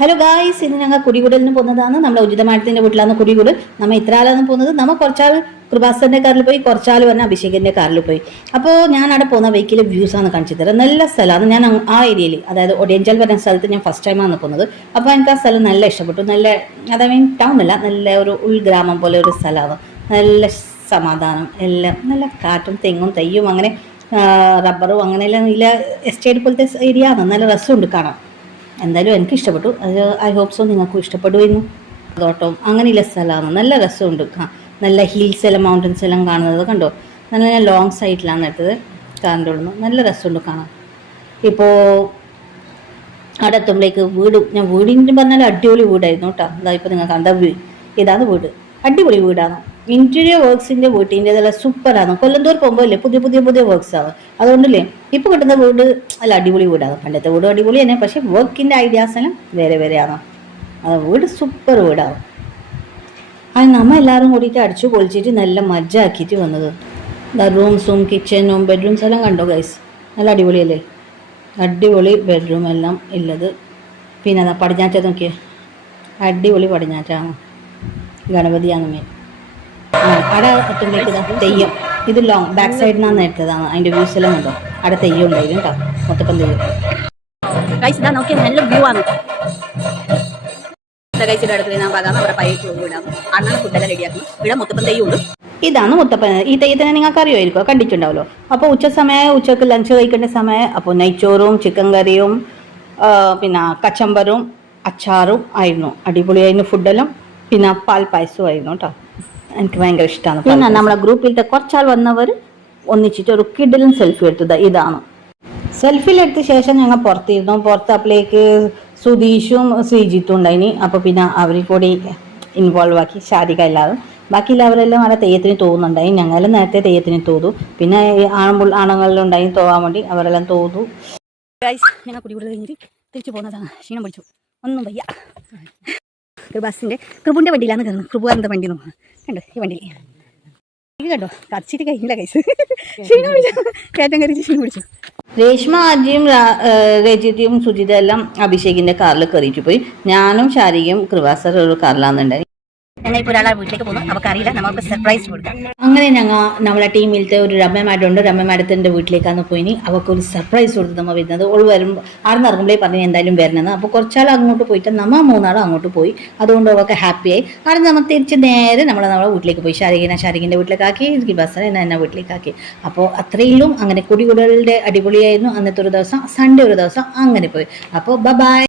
Hello guys, ഇന്ന് ഞങ്ങൾ കുടികൂടലിന് പോകുന്നതാണ്. നമ്മളെ ഉചിതമായിട്ടിന്റെ വീട്ടിലാണ് കുടികൂടൽ. നമ്മൾ ഇത്ര ആളാണ് പോകുന്നത്. നമ്മൾ കുറച്ചാൾ കൃപാസന്റെ കാറിൽ പോയി, കുറച്ചാൾ പറഞ്ഞ അഭിഷേകിന്റെ കാറിൽ പോയി. അപ്പോൾ ഞാൻ അവിടെ പോകുന്ന വെഹിക്കിലെ വ്യൂസ് ആണ് കാണിച്ചു തരാം. നല്ല സ്ഥലമാണ്. ഞാൻ ആ ഏരിയയിൽ, അതായത് ഒടിയഞ്ചൽ പറഞ്ഞ സ്ഥലത്ത് ഞാൻ ഫസ്റ്റ് ടൈമാണ് പോകുന്നത്. അപ്പോൾ എനിക്ക് ആ സ്ഥലം നല്ല ഇഷ്ടപ്പെട്ടു. നല്ല, അതായത് ടൗൺ അല്ല, നല്ല ഒരു ഉൾഗ്രാമം പോലെ ഒരു സ്ഥലമാണ്. നല്ല സമാധാനം, എല്ലാം നല്ല കാറ്റും തെങ്ങും തയ്യും അങ്ങനെ റബ്ബറും അങ്ങനെയെല്ലാം ഇല്ല. എസ്റ്റേറ്റ് പോലത്തെ ഏരിയ ആണ്. നല്ല രസമുണ്ട് കാണാൻ. എന്തായാലും എനിക്ക് ഇഷ്ടപ്പെട്ടു. അത് ഐ ഹോപ്പ് സോ നിങ്ങൾക്കും ഇഷ്ടപ്പെടുമായിരുന്നു. തോട്ടവും അങ്ങനെയുള്ള സ്ഥലമാണ്. നല്ല രസമുണ്ട്. നല്ല ഹിൽസ് എല്ലാം മൗണ്ടൻസ് എല്ലാം കാണുന്നത് കണ്ടോ. നല്ല ലോങ് സൈഡിലാണ് എടുത്തത് കാറിൻ്റെ ഉള്ളിൽ. നല്ല രസമുണ്ട് കാണാൻ. ഇപ്പോൾ അവിടെ എത്തുമ്പോഴേക്ക് ഞാൻ വീടിൻ്റെ പറഞ്ഞാൽ അടിപൊളി വീടായിരുന്നു കേട്ടോ. അതായത് നിങ്ങൾ കണ്ട ഇതാണ് വീട്. അടിപൊളി വീടാണ്. ഇന്റീരിയർ വർക്ക്സിന്റെ വീട്ടിൻ്റെതെല്ലാം സൂപ്പറാണ്. കൊല്ലന്തൂർ പോകുമ്പോൾ അല്ലേ പുതിയ വർക്ക്സ് ആണ്. അതുകൊണ്ടല്ലേ ഇപ്പോൾ കിട്ടുന്ന വീട് അല്ല അടിപൊളി വീടാണ്. പണ്ടത്തെ വീട് അടിപൊളി തന്നെ, പക്ഷെ വർക്കിന്റെ ഐഡിയാസ് എല്ലാം വേറെ ആണ്. അത് വീട് സൂപ്പർ വീടാണ്. അത് നമ്മ എല്ലാവരും കൂടിയിട്ട് അടിച്ചു പൊളിച്ചിട്ട് നല്ല മജ്ജാക്കിയിട്ട് വന്നത്. റൂംസും കിച്ചണും ബെഡ്റൂംസ് എല്ലാം കണ്ടോ ഗൈസ്? നല്ല അടിപൊളിയല്ലേ? അടിപൊളി ബെഡ്റൂം എല്ലാം ഉള്ളത്. പിന്നെ അതാ പടിഞ്ഞാറ്റ നോക്കിയേ, അടിപൊളി പടിഞ്ഞാറ്റാണ്. ഗണപതിയാണ് മെയിൻ. അവിടെ എത്തുമ്പോഴേക്ക് തെയ്യം. ഇത് ലോങ് ബാക്ക് സൈഡിൽ നിന്നാണ് എടുത്തതാണ്. അതിന്റെ വ്യൂസ് എല്ലാം കണ്ടോ? അവിടെ തെയ്യം ഉണ്ടായിരുന്നു കേട്ടോ. മൊത്തപ്പം തെയ്യം നോക്കിയാൽ നല്ല വ്യൂ ആണ്. ഇതാണ് മുത്തപ്പൻ. ഈ തെയ്യത്തിനെ നിങ്ങൾക്ക് അറിയുമായിരിക്കോ, കണ്ടിട്ടുണ്ടാവല്ലോ. അപ്പോൾ ഉച്ചക്ക് ലഞ്ച് കഴിക്കേണ്ട സമയം. അപ്പോൾ നെയ്ച്ചോറും ചിക്കൻ കറിയും പിന്നെ കച്ചമ്പറും അച്ചാറും ആയിരുന്നു. അടിപൊളിയായിരുന്നു ഫുഡെല്ലാം. പിന്നെ പാൽ പായസവും ആയിരുന്നു കേട്ടോ. എനിക്ക് ഭയങ്കര ഇഷ്ടമാണ്. പിന്നെ നമ്മളെ ഗ്രൂപ്പിലത്തെ കുറച്ചാൾ വന്നവർ ഒന്നിച്ചിട്ട് ഒരു കിഡിലും സെൽഫി എടുത്തത് ഇതാണ്. സെൽഫിയിലെടുത്ത ശേഷം ഞങ്ങൾ പുറത്തിരുന്നു. പുറത്തപ്പോഴേക്ക് സുധീഷും ശ്രീജിത്തും ഉണ്ടായിനി. അപ്പോൾ പിന്നെ അവർ കൂടി ഇൻവോൾവ് ആക്കി ഷാരിക എല്ലാവരും. ബാക്കിയുള്ളവരെല്ലാം അവിടെ തെയ്യത്തിന് തോന്നുന്നുണ്ടായി. ഞങ്ങളും നേരത്തെ തെയ്യത്തിന് തോന്നു. പിന്നെ ആണുങ്ങളിലുണ്ടായി തോവാൻ വേണ്ടി അവരെല്ലാം തോന്നു. ഞങ്ങൾ കുടികൂടൽ കഴിഞ്ഞിട്ട് തിരിച്ചു പോകുന്നതാണ്. ക്ഷീണം പിടിച്ചു, ഒന്നും വയ്യ. കൃപുവിൻ്റെ വണ്ടിയിലാണ് കയറുന്നത്. കൃപുവാറിൻ്റെ വണ്ടി നോക്കണം. കണ്ടോ ഈ വണ്ടിയിൽ കണ്ടോ? കച്ചിട്ട് കഴിഞ്ഞില്ല കൈസ്. ക്ഷീണം പിടിച്ചു, കയറ്റം കയറി ക്ഷീണം പിടിച്ചു. രേഷ്മ ആദ്യം രജിതയും സുജിത എല്ലാം അഭിഷേകിന്റെ കാറിൽ കയറിയിട്ട് പോയി. ഞാനും ശാരികയും കൃപാസർ ഒരു കാറിലാന്നുണ്ടായി. ഞങ്ങൾ ഇപ്പോൾ ഒരാളെ വീട്ടിലേക്ക് പോകുന്നു. അവർക്ക് അറിയില്ല, നമുക്ക് സർപ്രൈസ് കൊടുക്കാം. അങ്ങനെ നമ്മളെ ടീമിലത്തെ ഒരു രമ്യ മാഡമുണ്ട്. രമ്യ മാഡത്തിന്റെ വീട്ടിലേക്കാണ് പോയിനി. അവർക്ക് ഒരു സർപ്രൈസ് കൊടുത്ത് നമ്മൾ വരുന്നത്. ഓൾ വരുമ്പോൾ അവിടെ നിന്ന് ഇറങ്ങുമ്പോഴേ പറഞ്ഞു എന്തായാലും വരണമെന്ന്. അപ്പോൾ കുറച്ചാൾ അങ്ങോട്ട് പോയിട്ട് നമ്മൾ മൂന്നാളും അങ്ങോട്ട് പോയി. അതുകൊണ്ട് അവർക്ക് ഹാപ്പിയായി. അവിടെ നമ്മൾ തിരിച്ച് നേരെ നമ്മളെ വീട്ടിലേക്ക് പോയി. ഷാരികിന്റെ വീട്ടിലേക്കാക്കി, കൃപാസനെ എന്നെ വീട്ടിലേക്കാക്കി. അപ്പോൾ അത്രയും അങ്ങനെ കുടികൂടലുടെ അടിപൊളിയായിരുന്നു അന്നത്തെ ഒരു ദിവസം. സൺഡേ ഒരു ദിവസം അങ്ങനെ പോയി. അപ്പോൾ ബൈ.